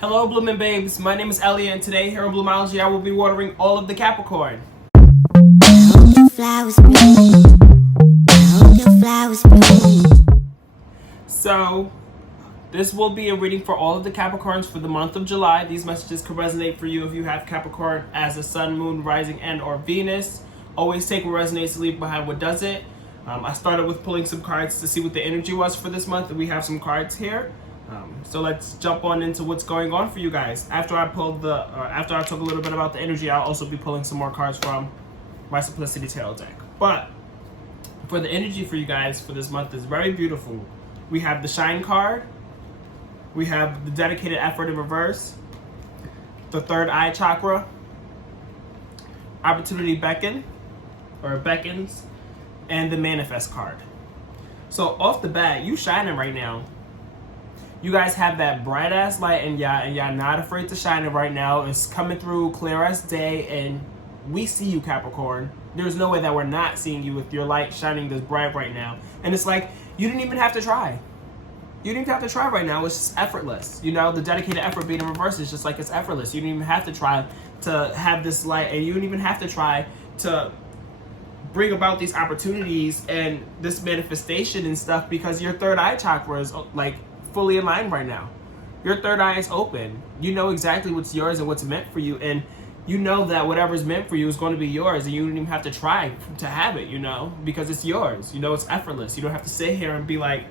Hello, Bloomin' Babes. My name is Elliott, and today here on Bloomology, I will be watering all of the Capricorn. So, this will be a reading for all of the Capricorns for the month of July. These messages could resonate for you if you have Capricorn as a sun, moon, rising, and or Venus. Always take what resonates, leave behind what doesn't. I started with pulling some cards to see what the energy was for this month, and we have some cards here. So let's jump on into what's going on for you guys. After I talk a little bit about the energy, I'll also be pulling some more cards from my Simplicity Tarot deck. But for the energy for you guys for this month is very beautiful. We have the Shine card. We have the Dedicated Effort in reverse. The Third Eye Chakra. Opportunity beckons. And the Manifest card. So off the bat, you shining right now. You guys have that bright ass light and y'all not afraid to shine it right now. It's coming through clear as day, and we see you, Capricorn. There's no way that we're not seeing you with your light shining this bright right now. And it's like, you didn't even have to try. You didn't have to try right now. It's just effortless. You know, the dedicated effort being in reverse is just like it's effortless. You didn't even have to try to have this light, and you didn't even have to try to bring about these opportunities and this manifestation and stuff, because your third eye chakra is like fully aligned right now. Your third eye is open. You know exactly what's yours and what's meant for you, and you know that whatever's meant for you is going to be yours, and you don't even have to try to have it, you know, because it's yours. You know, it's effortless. You don't have to sit here and be like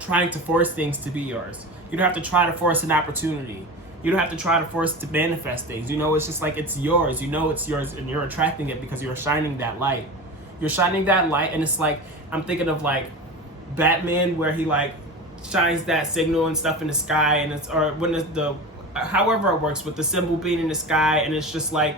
trying to force things to be yours. You don't have to try to force an opportunity. You don't have to try to force to manifest things. You know, it's just like it's yours. You know it's yours, and you're attracting it because you're shining that light. You're shining that light, and it's like, I'm thinking of like Batman, where he like shines that signal and stuff in the sky, and it's, or when it's the, however it works with the symbol being in the sky, and it's just like,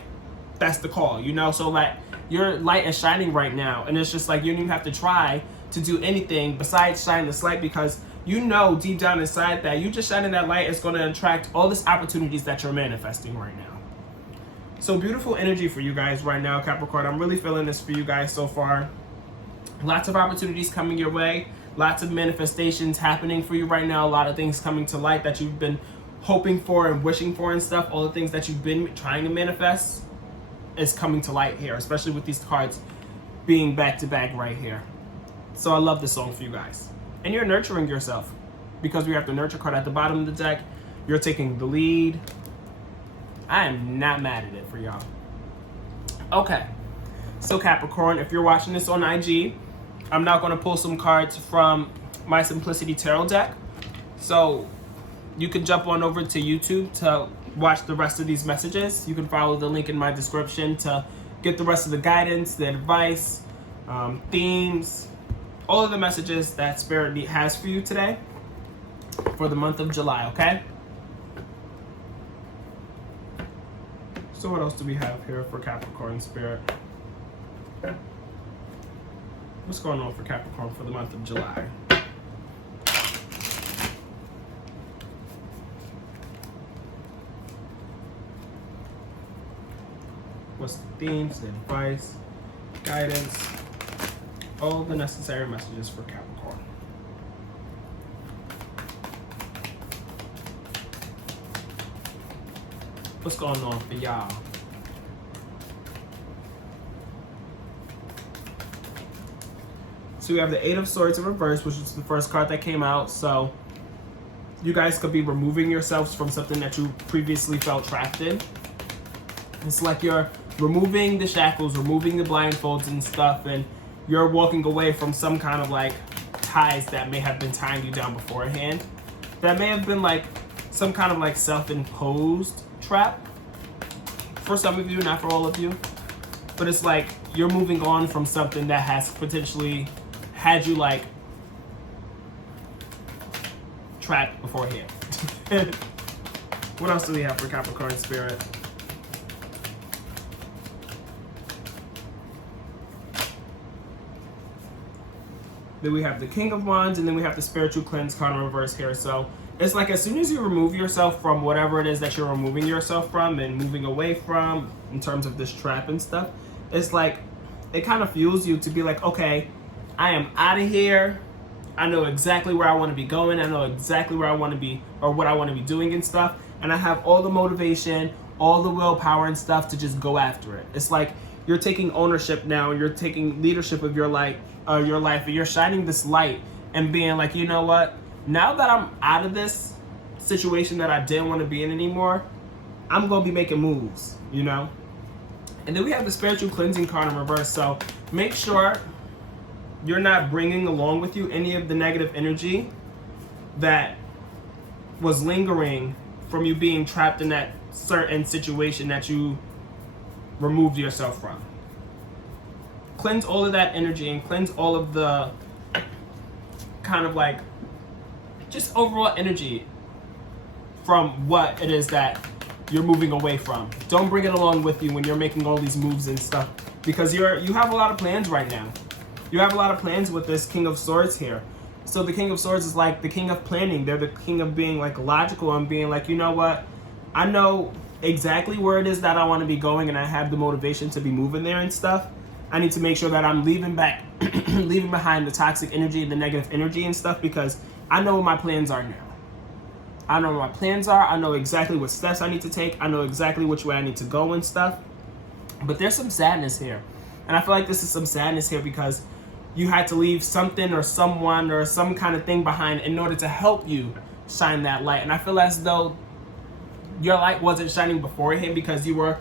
that's the call, you know? So like, your light is shining right now, and it's just like, you don't even have to try to do anything besides shine this light, because you know deep down inside that you just shining that light is going to attract all these opportunities that you're manifesting right now. So beautiful energy for you guys right now, Capricorn. I'm really feeling this for you guys so far. Lots of opportunities coming your way. Lots of manifestations happening for you right now. A lot of things coming to light that you've been hoping for and wishing for and stuff. All the things that you've been trying to manifest is coming to light here, especially with these cards being back to back right here. So I love this song for you guys. And you're nurturing yourself, because we have the nurture card at the bottom of the deck. You're taking the lead. I am not mad at it for y'all. Okay. So Capricorn, if you're watching this on IG, I'm now going to pull some cards from my Simplicity Tarot deck. So you can jump on over to YouTube to watch the rest of these messages. You can follow the link in my description to get the rest of the guidance, the advice, themes, all of the messages that Spirit has for you today for the month of July, okay? So what else do we have here for Capricorn Spirit? What's going on for Capricorn for the month of July? What's the themes, the advice, guidance, all the necessary messages for Capricorn? What's going on for y'all? So we have the Eight of Swords in reverse, which is the first card that came out. So you guys could be removing yourselves from something that you previously felt trapped in. It's like you're removing the shackles, removing the blindfolds and stuff, and you're walking away from some kind of like ties that may have been tying you down beforehand. That may have been like some kind of like self-imposed trap for some of you, not for all of you. But it's like you're moving on from something that has potentially had you like trapped beforehand. What else do we have for Capricorn Spirit? Then we have the King of Wands, and then we have the Spiritual Cleanse card in reverse here. So it's like as soon as you remove yourself from whatever it is that you're removing yourself from and moving away from in terms of this trap and stuff, it's like it kind of fuels you to be like, okay, I am out of here. I know exactly where I want to be going. I know exactly where I want to be or what I want to be doing and stuff. And I have all the motivation, all the willpower and stuff to just go after it. It's like you're taking ownership now, and you're taking leadership of your life, and you're shining this light and being like, you know what? Now that I'm out of this situation that I didn't want to be in anymore, I'm going to be making moves, you know? And then we have the spiritual cleansing card in reverse. So make sure you're not bringing along with you any of the negative energy that was lingering from you being trapped in that certain situation that you removed yourself from. Cleanse all of that energy and cleanse all of the kind of like just overall energy from what it is that you're moving away from. Don't bring it along with you when you're making all these moves and stuff, because you have a lot of plans right now. You have a lot of plans with this King of Swords here. So the King of Swords is like the king of planning. They're the king of being like logical and being like, you know what? I know exactly where it is that I want to be going, and I have the motivation to be moving there and stuff. I need to make sure that I'm leaving behind the toxic energy and the negative energy and stuff, because I know what my plans are now. I know what my plans are. I know exactly what steps I need to take. I know exactly which way I need to go and stuff. But there's some sadness here. And I feel like this is some sadness here because you had to leave something or someone or some kind of thing behind in order to help you shine that light. And I feel as though your light wasn't shining beforehand because you were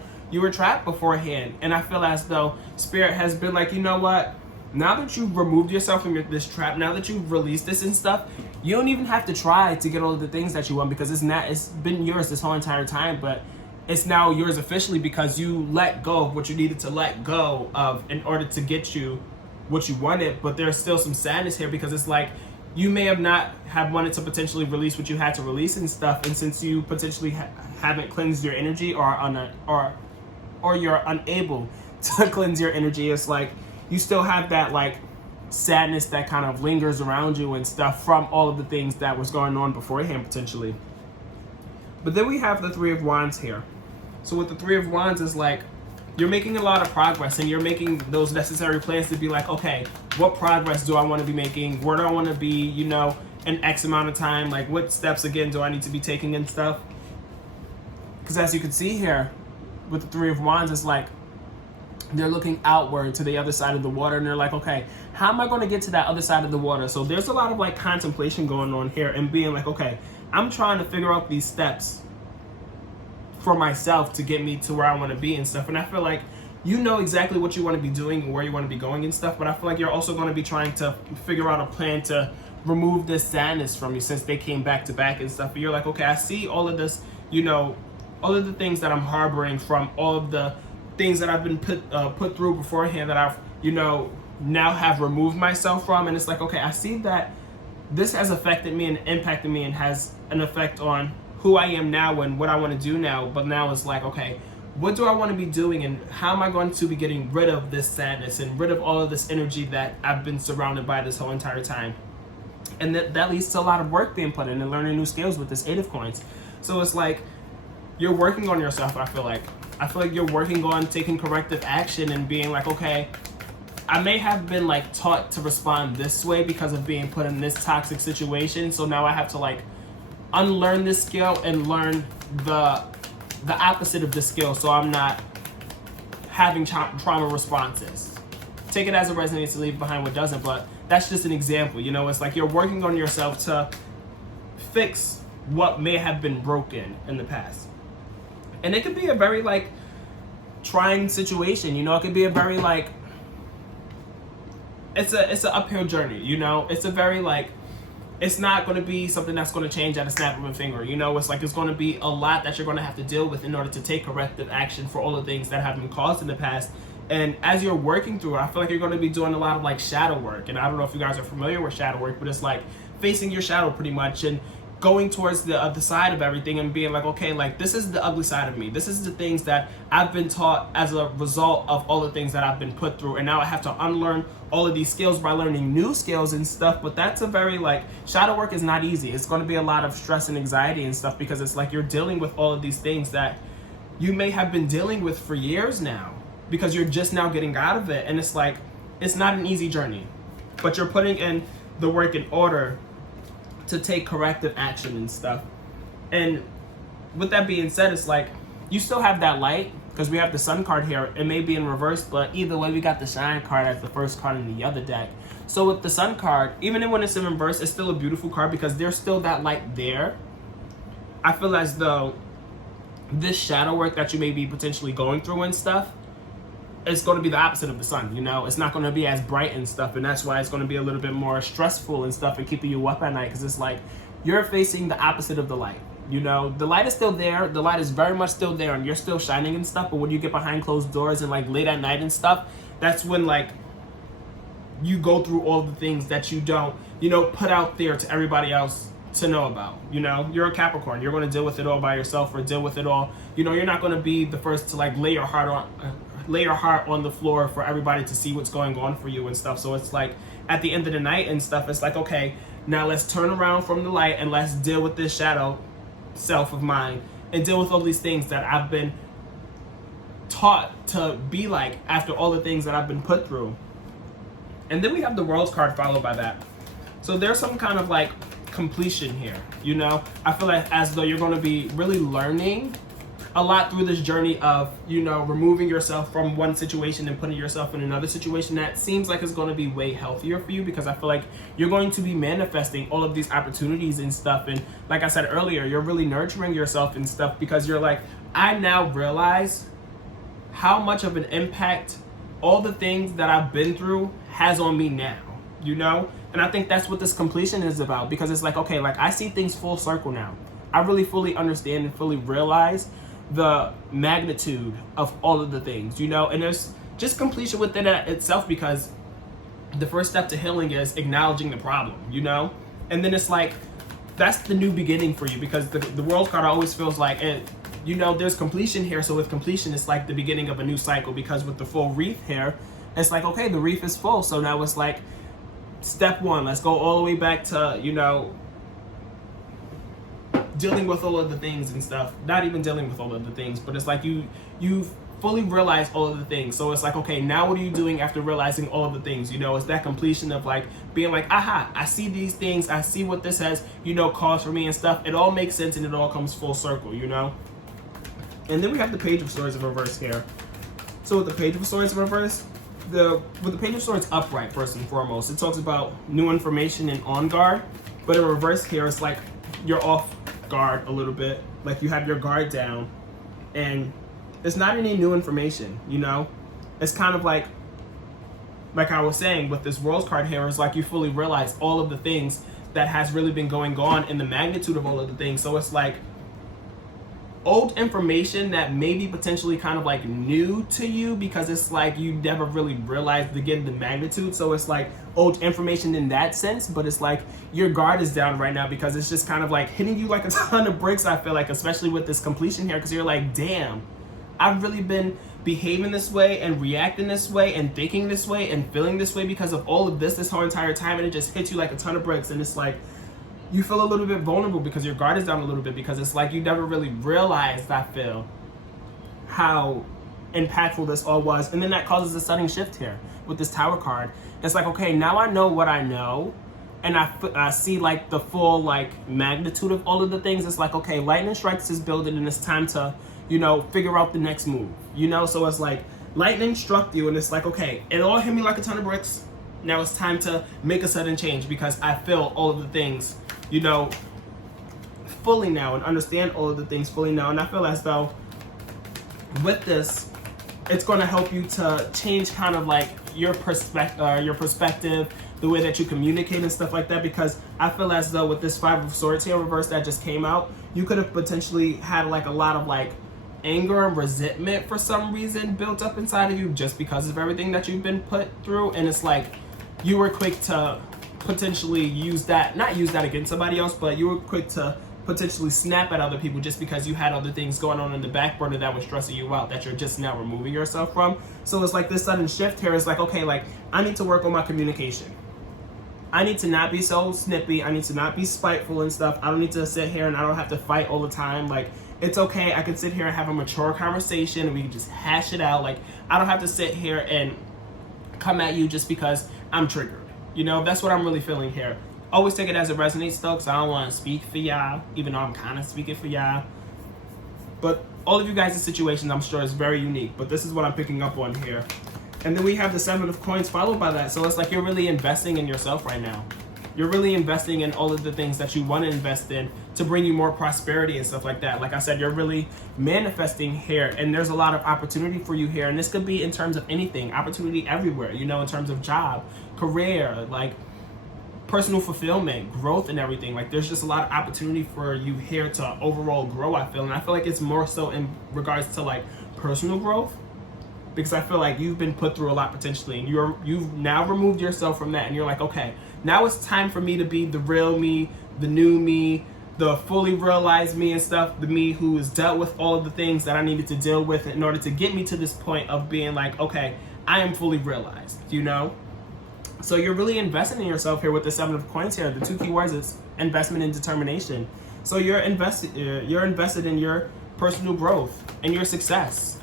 trapped beforehand. And I feel as though Spirit has been like, you know what? Now that you've removed yourself from this trap, now that you've released this and stuff, you don't even have to try to get all of the things that you want, because it's been yours this whole entire time, but it's now yours officially because you let go of what you needed to let go of in order to get you what you wanted. But there's still some sadness here because it's like you may have not have wanted to potentially release what you had to release and stuff, and since you potentially haven't cleansed your energy or you're unable to cleanse your energy, it's like you still have that like sadness that kind of lingers around you and stuff from all of the things that was going on beforehand potentially. But then we have the Three of Wands here. So with the Three of Wands, is like you're making a lot of progress and you're making those necessary plans to be like, okay, what progress do I want to be making? Where do I want to be, you know, in X amount of time? Like what steps again do I need to be taking and stuff? Because as you can see here with the Three of Wands, it's like they're looking outward to the other side of the water and they're like, okay, how am I going to get to that other side of the water? So there's a lot of like contemplation going on here and being like, okay, I'm trying to figure out these steps for myself to get me to where I want to be and stuff. And I feel like you know exactly what you want to be doing and where you want to be going and stuff, but I feel like you're also going to be trying to figure out a plan to remove this sadness from you since they came back to back and stuff. But you're like, okay, I see all of this, you know, all of the things that I'm harboring from all of the things that I've been put through beforehand that I've, you know, now have removed myself from. And it's like, okay, I see that this has affected me and impacted me and has an effect on who I am now and what I want to do now. But now it's like, okay, what do I want to be doing and how am I going to be getting rid of this sadness and rid of all of this energy that I've been surrounded by this whole entire time? And that leads to a lot of work being put in and learning new skills with this Eight of Coins. So it's like you're working on yourself. I feel like you're working on taking corrective action and being like, okay, I may have been like taught to respond this way because of being put in this toxic situation. So now I have to like unlearn this skill and learn the opposite of this skill, so I'm not having trauma responses. Take it as it resonates to leave behind what doesn't, but that's just an example. You know, it's like you're working on yourself to fix what may have been broken in the past. And it could be a very like trying situation, you know, it could be a very like it's an uphill journey, you know. It's a very like it's not going to be something that's going to change at a snap of a finger, you know. It's like it's going to be a lot that you're going to have to deal with in order to take corrective action for all the things that have been caused in the past. And as you're working through it, I feel like you're going to be doing a lot of like shadow work. And I don't know if you guys are familiar with shadow work, but it's like facing your shadow pretty much and going towards the other side of everything and being like, okay, like this is the ugly side of me. This is the things that I've been taught as a result of all the things that I've been put through. And now I have to unlearn all of these skills by learning new skills and stuff. But that's a very like, shadow work is not easy. It's going to be a lot of stress and anxiety and stuff because it's like you're dealing with all of these things that you may have been dealing with for years now because you're just now getting out of it. And it's like, it's not an easy journey, but you're putting in the work in order to take corrective action and stuff. And with that being said, it's like you still have that light, because we have the Sun card here. It may be in reverse, but either way, we got the Shine card as the first card in the other deck. So with the Sun card, even when it's in reverse, it's still a beautiful card because there's still that light there. I feel as though this shadow work that you may be potentially going through and stuff, it's going to be the opposite of the Sun, you know? It's not going to be as bright and stuff, and that's why it's going to be a little bit more stressful and stuff and keeping you up at night, because it's like you're facing the opposite of the light. You know, the light is still there. The light is very much still there, and you're still shining and stuff. But when you get behind closed doors and like late at night and stuff, that's when like you go through all the things that you don't, you know, put out there to everybody else to know about. You know, you're a Capricorn. You're going to deal with it all by yourself, or deal with it all. You know, you're not going to be the first to like lay your heart on the floor for everybody to see what's going on for you and stuff. So it's like at the end of the night and stuff, it's like, okay, now let's turn around from the light and let's deal with this shadow self of mine and deal with all these things that I've been taught to be like after all the things that I've been put through. And then we have the World's card followed by that. So there's some kind of like completion here, you know? I feel like as though you're going to be really learning a lot through this journey of, you know, removing yourself from one situation and putting yourself in another situation that seems like it's going to be way healthier for you, because I feel like you're going to be manifesting all of these opportunities and stuff. And like I said earlier, you're really nurturing yourself and stuff, because you're like, I now realize how much of an impact all the things that I've been through has on me now, you know? And I think that's what this completion is about, because it's like, okay, like I see things full circle now. I really fully understand and fully realize the magnitude of all of the things, you know? And there's just completion within it itself, because the first step to healing is acknowledging the problem, you know? And then it's like, that's the new beginning for you, because the World card always feels like, and you know, there's completion here. So with completion, it's like the beginning of a new cycle, because with the full wreath here, it's like, okay, the wreath is full. So now it's like step one, let's go all the way back to, you know, dealing with all of the things and stuff. Not even dealing with all of the things, but it's like you've fully realized all of the things. So it's like, okay, now what are you doing after realizing all of the things? You know, it's that completion of like being like, aha, I see these things, I see what this has, you know, caused for me and stuff. It all makes sense and it all comes full circle, you know? And then we have the Page of Swords in reverse here. So with the Page of Swords in reverse, with the Page of Swords upright, first and foremost, it talks about new information and on guard. But in reverse here, it's like you're off guard a little bit, like you have your guard down, and it's not any new information, you know? It's kind of like I was saying with this World's card here, it's like you fully realize all of the things that has really been going on and the magnitude of all of the things. So it's like old information that may be potentially kind of like new to you, because it's like you never really realized the magnitude. So it's like old information in that sense, but it's like your guard is down right now, because it's just kind of like hitting you like a ton of bricks, I feel like, especially with this completion here, because you're like, damn, I've really been behaving this way and reacting this way and thinking this way and feeling this way because of all of this whole entire time, and it just hits you like a ton of bricks. And it's like you feel a little bit vulnerable because your guard is down a little bit, because it's like you never really realized, I feel, how impactful this all was. And then that causes a sudden shift here with this Tower card. It's like, okay, now I know what I know, and I see like the full like magnitude of all of the things. It's like, okay, lightning strikes this building and it's time to, you know, figure out the next move, you know? So it's like lightning struck you and it's like, okay, it all hit me like a ton of bricks. Now it's time to make a sudden change, because I feel all of the things, you know, fully now, and understand all of the things fully now. And I feel as though with this, it's going to help you to change kind of like your perspective, the way that you communicate and stuff like that, because I feel as though with this Five of Swords here reverse that just came out, you could have potentially had like a lot of like anger and resentment for some reason built up inside of you just because of everything that you've been put through. And it's like you were quick to potentially not use that against somebody else, but you were quick to potentially snap at other people just because you had other things going on in the back burner that was stressing you out that you're just now removing yourself from. So it's like this sudden shift here is like, okay, like I need to work on my communication. I need to not be so snippy. I need to not be spiteful and stuff. I don't need to sit here and I don't have to fight all the time. Like, it's okay. I can sit here and have a mature conversation and we can just hash it out. Like, I don't have to sit here and come at you just because I'm triggered. You know, that's what I'm really feeling here. Always take it as it resonates though, because I don't want to speak for y'all, even though I'm kind of speaking for y'all. But all of you guys' situations, I'm sure, is very unique. But this is what I'm picking up on here. And then we have the 7 of coins followed by that. So it's like you're really investing in yourself right now. You're really investing in all of the things that you want to invest in to bring you more prosperity and stuff like that. Like I said, you're really manifesting here, and there's a lot of opportunity for you here. And this could be in terms of anything, opportunity everywhere, you know, in terms of job, career, like personal fulfillment, growth and everything. Like there's just a lot of opportunity for you here to overall grow, I feel. And I feel like it's more so in regards to like personal growth, because I feel like you've been put through a lot potentially, and you've now removed yourself from that, and you're like, okay, now it's time for me to be the real me, the new me, the fully realized me and stuff, the me who has dealt with all of the things that I needed to deal with in order to get me to this point of being like, okay, I am fully realized, you know? So you're really investing in yourself here with the 7 of coins here. The 2 key words is investment and determination. So you're invested in your personal growth and your success.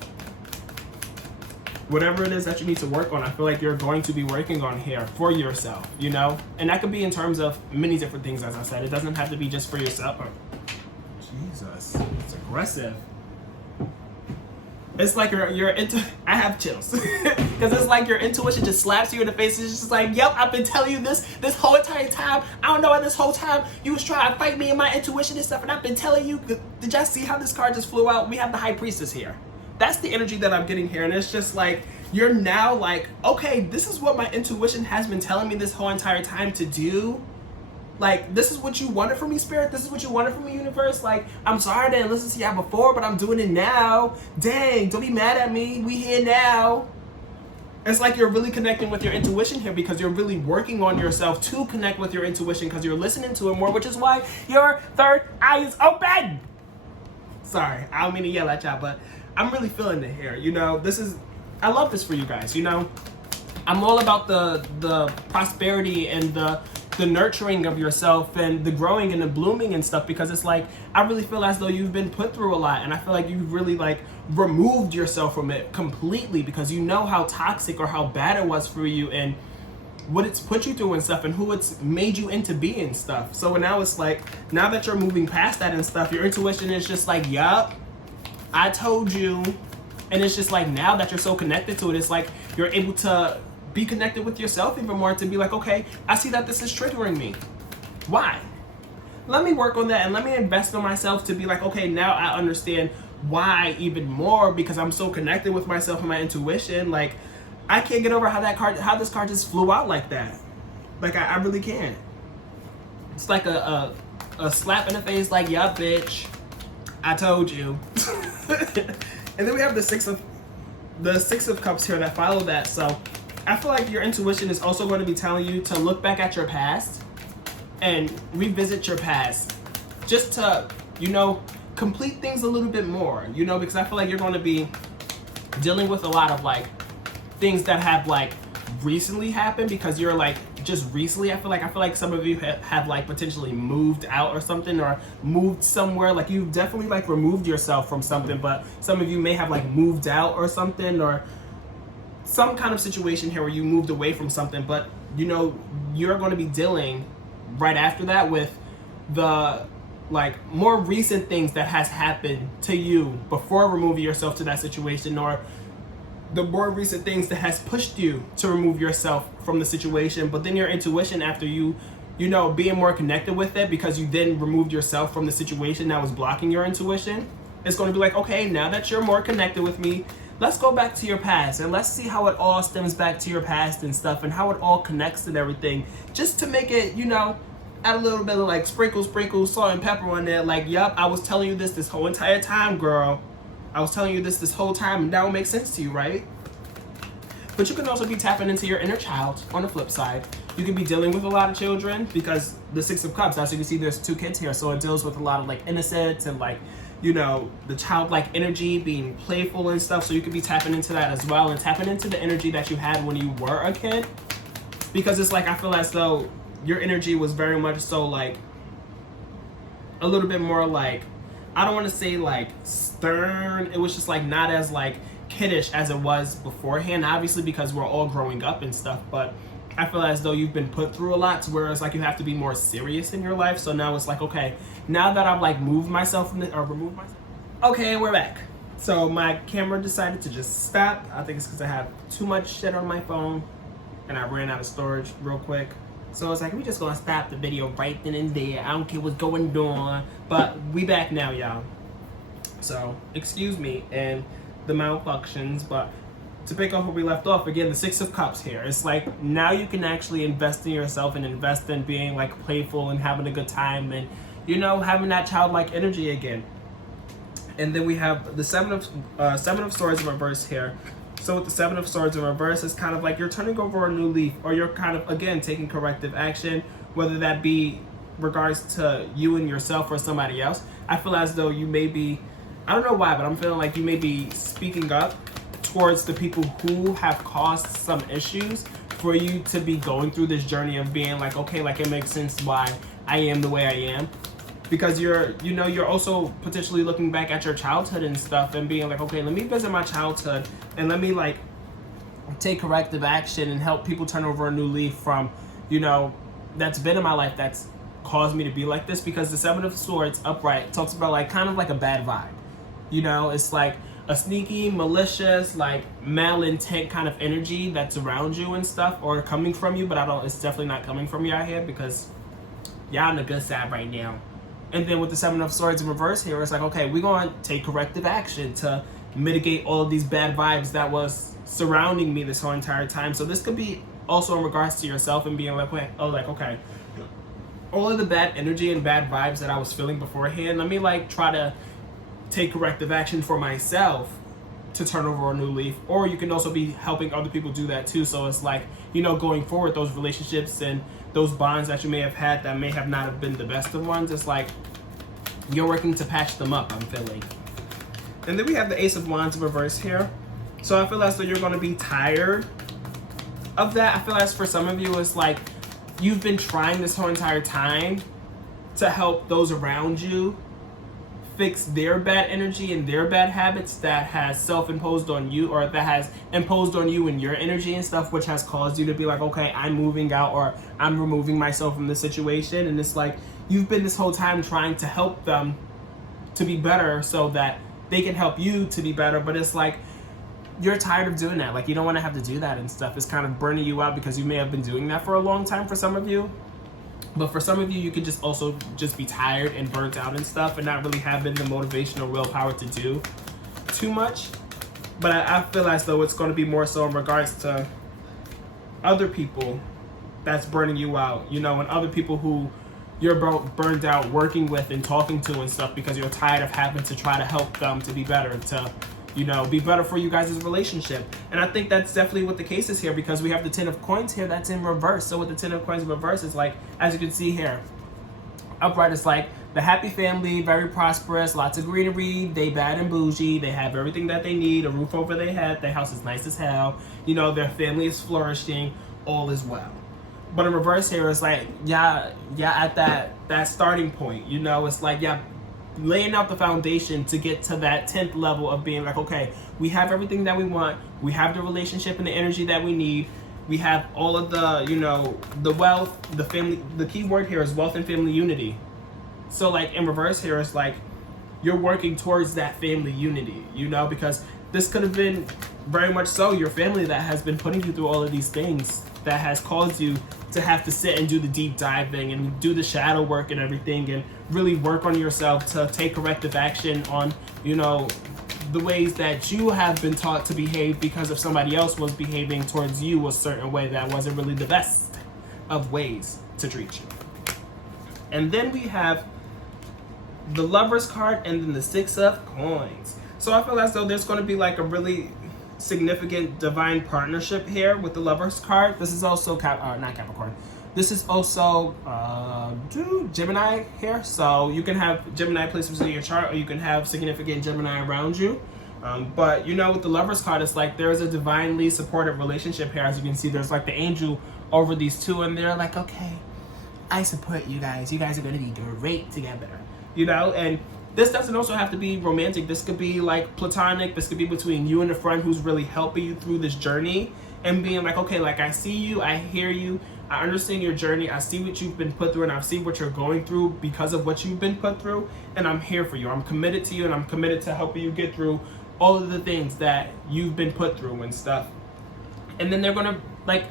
Whatever it is that you need to work on, I feel like you're going to be working on here for yourself, you know? And that could be in terms of many different things, as I said. It doesn't have to be just for yourself. Jesus, it's aggressive. It's like I have chills. Because it's like your intuition just slaps you in the face. It's just like, yep, I've been telling you this whole entire time. I don't know why this whole time you was trying to fight me and my intuition and stuff. And I've been telling you, did y'all see how this card just flew out? We have the High Priestess here. That's the energy that I'm getting here. And it's just like, you're now like, okay, this is what my intuition has been telling me this whole entire time to do. Like, this is what you wanted from me, Spirit. This is what you wanted from me, Universe. Like, I'm sorry I didn't listen to y'all before, but I'm doing it now. Dang, don't be mad at me. We here now. It's like you're really connecting with your intuition here, because you're really working on yourself to connect with your intuition, because you're listening to it more, which is why your third eye is open. Sorry, I don't mean to yell at y'all, but I'm really feeling it here. You know, I love this for you guys, you know? I'm all about the prosperity and the nurturing of yourself and the growing and the blooming and stuff, because it's like, I really feel as though you've been put through a lot, and I feel like you've really like removed yourself from it completely, because you know how toxic or how bad it was for you and what it's put you through and stuff, and who it's made you into being and stuff. So now it's like, now that you're moving past that and stuff, your intuition is just like, yup, I told you. And it's just like, now that you're so connected to it, it's like you're able to be connected with yourself even more, to be like, okay, I see that this is triggering me. Why? Let me work on that, and let me invest in myself to be like, okay, now I understand why even more, because I'm so connected with myself and my intuition. Like, I can't get over how this card just flew out like that. Like, I really can't. It's like a slap in the face, like, yeah, bitch, I told you. And then we have the six of cups here that follow that. So I feel like your intuition is also going to be telling you to look back at your past and revisit your past, just to, you know, complete things a little bit more, you know, because I feel like you're going to be dealing with a lot of like things that have like recently happened, because you're like just recently, I feel like some of you have like potentially moved out or something, or moved somewhere. Like, you've definitely like removed yourself from something, but some of you may have like moved out or something, or some kind of situation here where you moved away from something. But you know, you're going to be dealing right after that with the like more recent things that has happened to you before removing yourself to that situation, or the more recent things that has pushed you to remove yourself from the situation. But then your intuition, after you know, being more connected with it, because you then removed yourself from the situation that was blocking your intuition, it's going to be like, okay, now that you're more connected with me, let's go back to your past, and let's see how it all stems back to your past and stuff, and how it all connects and everything, just to make it, you know, add a little bit of like sprinkle, salt and pepper on there. Like, yup, I was telling you this whole entire time, girl. I was telling you this whole time, and now it makes sense to you, right? But you can also be tapping into your inner child on the flip side. You can be dealing with a lot of children, because the 6 of Cups, as you can see, there's 2 kids here. So it deals with a lot of like innocence and like, you know, the childlike energy, being playful and stuff. So you could be tapping into that as well, and tapping into the energy that you had when you were a kid. Because it's like, I feel as though your energy was very much so like a little bit more like, I don't want to say like stern. It was just like not as like kiddish as it was beforehand, obviously, because we're all growing up and stuff. But I feel as though you've been put through a lot to where it's like you have to be more serious in your life. So now it's like, okay, now that I've like moved myself from or removed myself. Okay, we're back. So my camera decided to just stop. I think it's because I have too much shit on my phone and I ran out of storage real quick. So it's like, we just gonna stop the video right then and there. I don't care what's going on, but we back now, y'all. So excuse me and the malfunctions, but to pick up where we left off, again, the Six of Cups here. It's like now you can actually invest in yourself and invest in being like playful and having a good time and, you know, having that childlike energy again. And then we have the Seven of Swords in reverse here. So with the Seven of Swords in reverse, it's kind of like you're turning over a new leaf, or you're kind of, again, taking corrective action, whether that be regards to you and yourself or somebody else. I feel as though you may be, I don't know why, but I'm feeling like you may be speaking up towards the people who have caused some issues for you to be going through this journey of being like, okay, like it makes sense why I am the way I am. Because you're also potentially looking back at your childhood and stuff and being like, okay, let me visit my childhood and let me like take corrective action and help people turn over a new leaf from, you know, that's been in my life that's caused me to be like this. Because the Seven of Swords upright talks about like kind of like a bad vibe. You know, it's like a sneaky, malicious, like malintent kind of energy that's around you and stuff, or coming from you, but it's definitely not coming from you out here because y'all on the good side right now. And then with the Seven of Swords in reverse here, it's like, okay, we're going to take corrective action to mitigate all of these bad vibes that was surrounding me this whole entire time. So this could be also in regards to yourself and being like, wait, oh, like, okay, all of the bad energy and bad vibes that I was feeling beforehand, let me like try to take corrective action for myself to turn over a new leaf. Or you can also be helping other people do that too. So it's like, you know, going forward, those relationships and those bonds that you may have had that may have not have been the best of ones, it's like you're working to patch them up, I'm feeling. And then we have the Ace of Wands in reverse here. So I feel as though you're going to be tired of that. I feel as for some of you, it's like you've been trying this whole entire time to help those around you fix their bad energy and their bad habits that has self-imposed on you, or that has imposed on you and your energy and stuff, which has caused you to be like, okay, I'm moving out or I'm removing myself from this situation. And it's like you've been this whole time trying to help them to be better so that they can help you to be better, but it's like you're tired of doing that. Like you don't want to have to do that and stuff. It's kind of burning you out because you may have been doing that for a long time for some of you. But for some of you, you could just also just be tired and burnt out and stuff and not really having the motivation or willpower to do too much. But I feel as though it's going to be more so in regards to other people that's burning you out, you know, and other people who you're burned out working with and talking to and stuff because you're tired of having to try to help them to be better, to, you know, be better for you guys' relationship. And I think that's definitely what the case is here, because we have the Ten of Coins here that's in reverse. So with the Ten of Coins in reverse, it's like, as you can see here, upright, it's like the happy family, very prosperous, lots of greenery, they bad and bougie, they have everything that they need, a roof over their head, their house is nice as hell, you know, their family is flourishing, all is well. But in reverse here, it's like, yeah, at that starting point, you know, it's like, yeah, laying out the foundation to get to that 10th level of being like, okay, we have everything that we want, we have the relationship and the energy that we need, we have all of the, you know, the wealth, the family. The key word here is wealth and family unity. So like in reverse here, it's like you're working towards that family unity, you know, because this could have been very much so your family that has been putting you through all of these things that has caused you to have to sit and do the deep diving and do the shadow work and everything and really work on yourself to take corrective action on, you know, the ways that you have been taught to behave because if somebody else was behaving towards you a certain way that wasn't really the best of ways to treat you. And then we have the Lover's card and then the Six of Coins. So I feel as though there's going to be like a really significant divine partnership here with the Lover's card. This is also not Capricorn. This is also Gemini here. So you can have Gemini placements in your chart, or you can have significant Gemini around you. But you know, with the Lover's card, it's like there's a divinely supportive relationship here. As you can see, there's like the angel over these two, and they're like, okay, I support you guys. You guys are going to be great together. You know, and this doesn't also have to be romantic. This could be like platonic. This could be between you and a friend who's really helping you through this journey and being like, okay, like I see you, I hear you, I understand your journey, I see what you've been put through, and I see what you're going through because of what you've been put through, and I'm here for you. I'm committed to you, and I'm committed to helping you get through all of the things that you've been put through and stuff. And then they're gonna, like,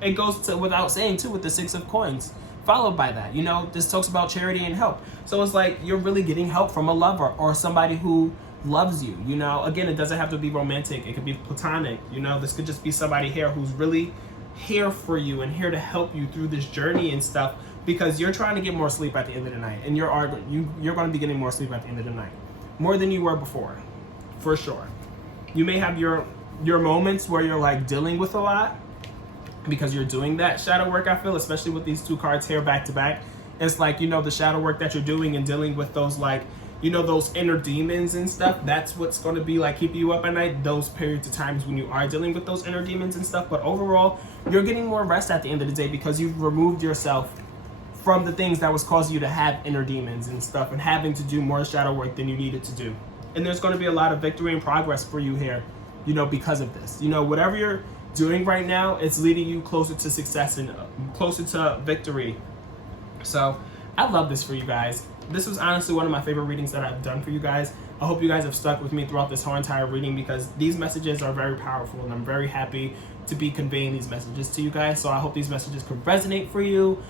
it goes to without saying too with the Six of Coins, followed by that. You know, this talks about charity and help. So it's like you're really getting help from a lover or somebody who loves you. You know, again, it doesn't have to be romantic. It could be platonic. You know, this could just be somebody here who's really here for you and here to help you through this journey and stuff, because you're trying to get more sleep at the end of the night, and you're going to be getting more sleep at the end of the night, more than you were before, for sure. You may have your moments where you're like dealing with a lot because you're doing that shadow work. I feel, especially with these two cards here back to back, it's like, you know, the shadow work that you're doing and dealing with those, like, you know, those inner demons and stuff. That's what's going to be like keeping you up at night, those periods of times when you are dealing with those inner demons and stuff. But overall, you're getting more rest at the end of the day because you've removed yourself from the things that was causing you to have inner demons and stuff, and having to do more shadow work than you needed to do. And there's going to be a lot of victory and progress for you here, you know, because of this. You know, whatever you're doing right now, it's leading you closer to success and closer to victory. So I love this for you guys. This was honestly one of my favorite readings that I've done for you guys. I hope you guys have stuck with me throughout this whole entire reading, because these messages are very powerful, and I'm very happy to be conveying these messages to you guys. So I hope these messages could resonate for you.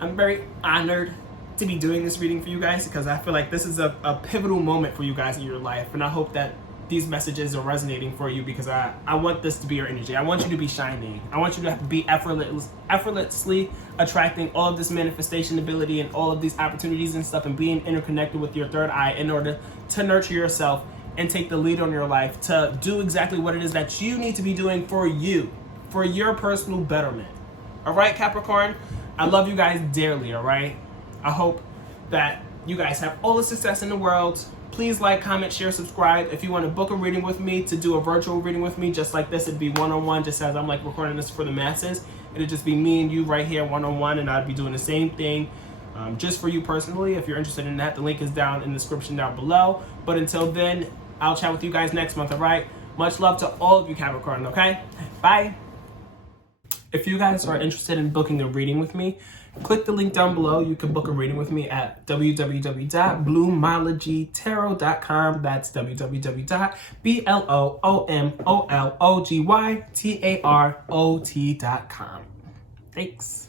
I'm very honored to be doing this reading for you guys, because I feel like this is a pivotal moment for you guys in your life, and I hope that these messages are resonating for you, because I want this to be your energy. I want you to be shining. I want you to be effortlessly attracting all of this manifestation ability and all of these opportunities and stuff, and being interconnected with your third eye in order to nurture yourself and take the lead on your life to do exactly what it is that you need to be doing for you, for your personal betterment. All right, Capricorn, I love you guys dearly, all right? I hope that you guys have all the success in the world. Please like, comment, share, subscribe. If you want to book a reading with me, to do a virtual reading with me just like this, it'd be one-on-one, just as I'm like recording this for the masses. It'd just be me and you right here one-on-one, and I'd be doing the same thing just for you personally. If you're interested in that, the link is down in the description down below. But until then, I'll chat with you guys next month, all right? Much love to all of you, Capricorn, okay? Bye. If you guys are interested in booking a reading with me, click the link down below. You can book a reading with me at www.bloomologytarot.com. That's www.bloomologytarot.com. Thanks.